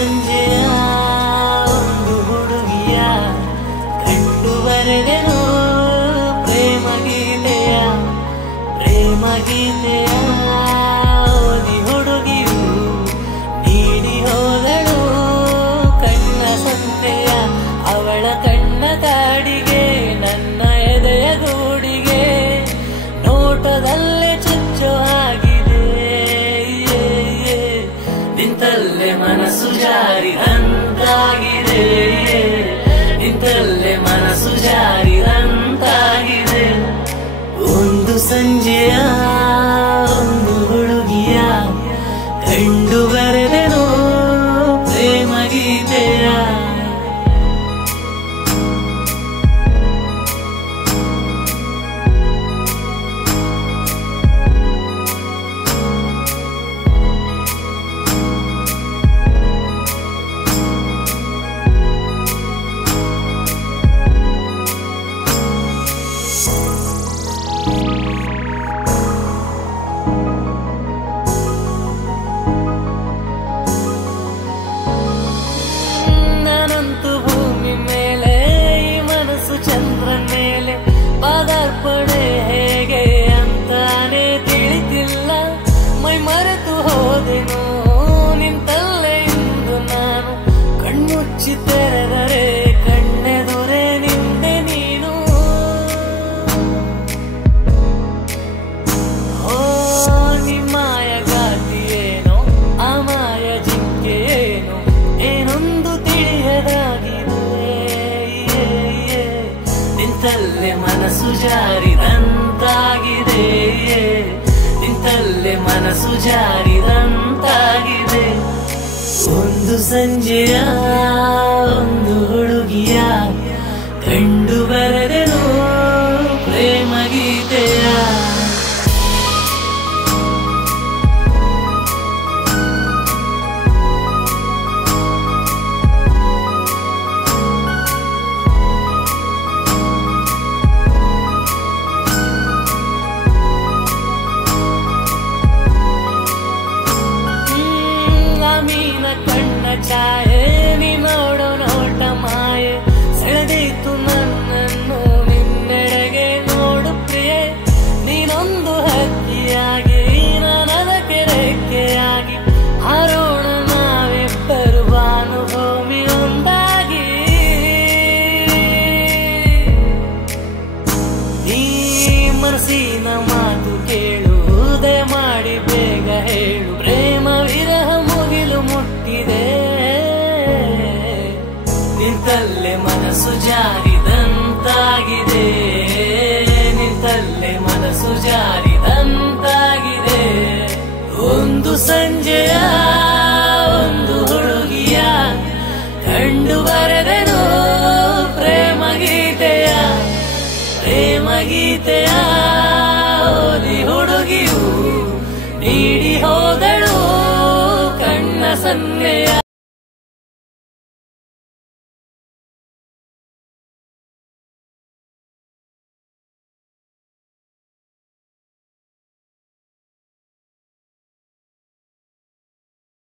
ಸಂಜೆಯ ಒಂದು ಹುಡುಗಿಯ ಕಂಡು ಬರೆದೆನು ಪ್ರೇಮ ಗೀತೆಯ ಓದಿ ಹುಡುಗಿಯು ನೀಡಿ ಹೋದಳು ಕಣ್ಣ ಸಂತೆಯ ಅವಳ ಕಣ್ಣ ಕಾಡಿಗೆ ನನ್ನ ಎದೆಯ ಗೂಡಿಗೆ ನೋಟದಲ್ಲೇ ಚುಚ್ಚು ಆಗಿದೆ ನಿಂತಲ್ಲೇ ಮನಸ್ಸು ಜಾರಿದಂತಾಗಿದೆ ನಿಂತಲ್ಲೇ ಮನಸ್ಸು ಜಾರಿದಂತಾಗಿದೆ ಒಂದು ಸಂಜೆಯ ಒಂದು ಹುಡುಗಿಯ ಕಂಡು ಬರೆದೆನು ಪ್ರೇಮ ಗೀತೆಯ ಭೂಮಿ ಮೇಲೆ ಈ ಮನಸ್ಸು ಚಂದ್ರನ ಮೇಲೆ ಪಾದಾರ್ಪಣೆ ಹೇಗೆ ಅಂತಾನೆ ತಿಳಿದಿಲ್ಲ ಮೈ ಮರೆತು ಹೋದೆನು ನಿಂತಲ್ಲೇ ಇಂದು ನಾನು ಕಣ್ಣುಚ್ಚಿ ತೆರೆದರೆ ಕಣ್ಣೆದುರೇ ನಿಂದೆ ನೀನು ಓ ನಿಮ್ಮಾಯ ಗಾತಿಯೇನೋ ಅಮಾಯ ಜಿಂಕೆಯೇನೋ ಏನೊಂದು ನಿಂತಲ್ಲೇ ಮನಸ್ಸು ಜಾರಿದಂತಾಗಿದೆ ನಿಂತಲ್ಲೇ ಮನಸ್ಸು ಜಾರಿದಂತಾಗಿದೆ ಒಂದು ಸಂಜೆಯ ಒಂದು ಹುಡುಗಿಯ ಕಂಡು ಬರೆದೆನು ಪ್ರೇಮ ಗೀತೆಯ ಮೀನ ಕಣ್ಣ ಛಾಯೆ ನೀ ನೋಡೋ ನೋಟ ಮಾಯೆ ಸೆಳೆದೀತು ನನ್ನನ್ನು ನಿನ್ನೆಡೆಗೆ ನೋಡು ಪ್ರಿಯೆ ನೀನೊಂದು ಹಕ್ಕಿಯಾಗಿ ನಾನದಕ್ಕೆ ರೆಕ್ಕೆಯಾಗಿ ಹಾರೋಣ ನಾವಿಬ್ಬರು ಭಾನುಭೂಮಿ ಒಂದಾಗಿ ನೀ ಮನಸ್ಸಿನ ಮಾತು ಕೇಳು ಉದಯ ಮಾಡಿ ಬೇಗ ಹೇಳು ಪ್ರೇಮ ವಿರಹ ಮುಟ್ಟಿದೆ ನಿಂತಲ್ಲೇ ಮನಸ್ಸು ಜಾರಿದಂತಾಗಿದೆ ನಿಂತಲ್ಲೇ ಮನಸ್ಸು ಜಾರಿದಂತಾಗಿದೆ ಒಂದು ಸಂಜೆಯ ಒಂದು ಹುಡುಗಿಯ ಕಂಡು ಬರೆ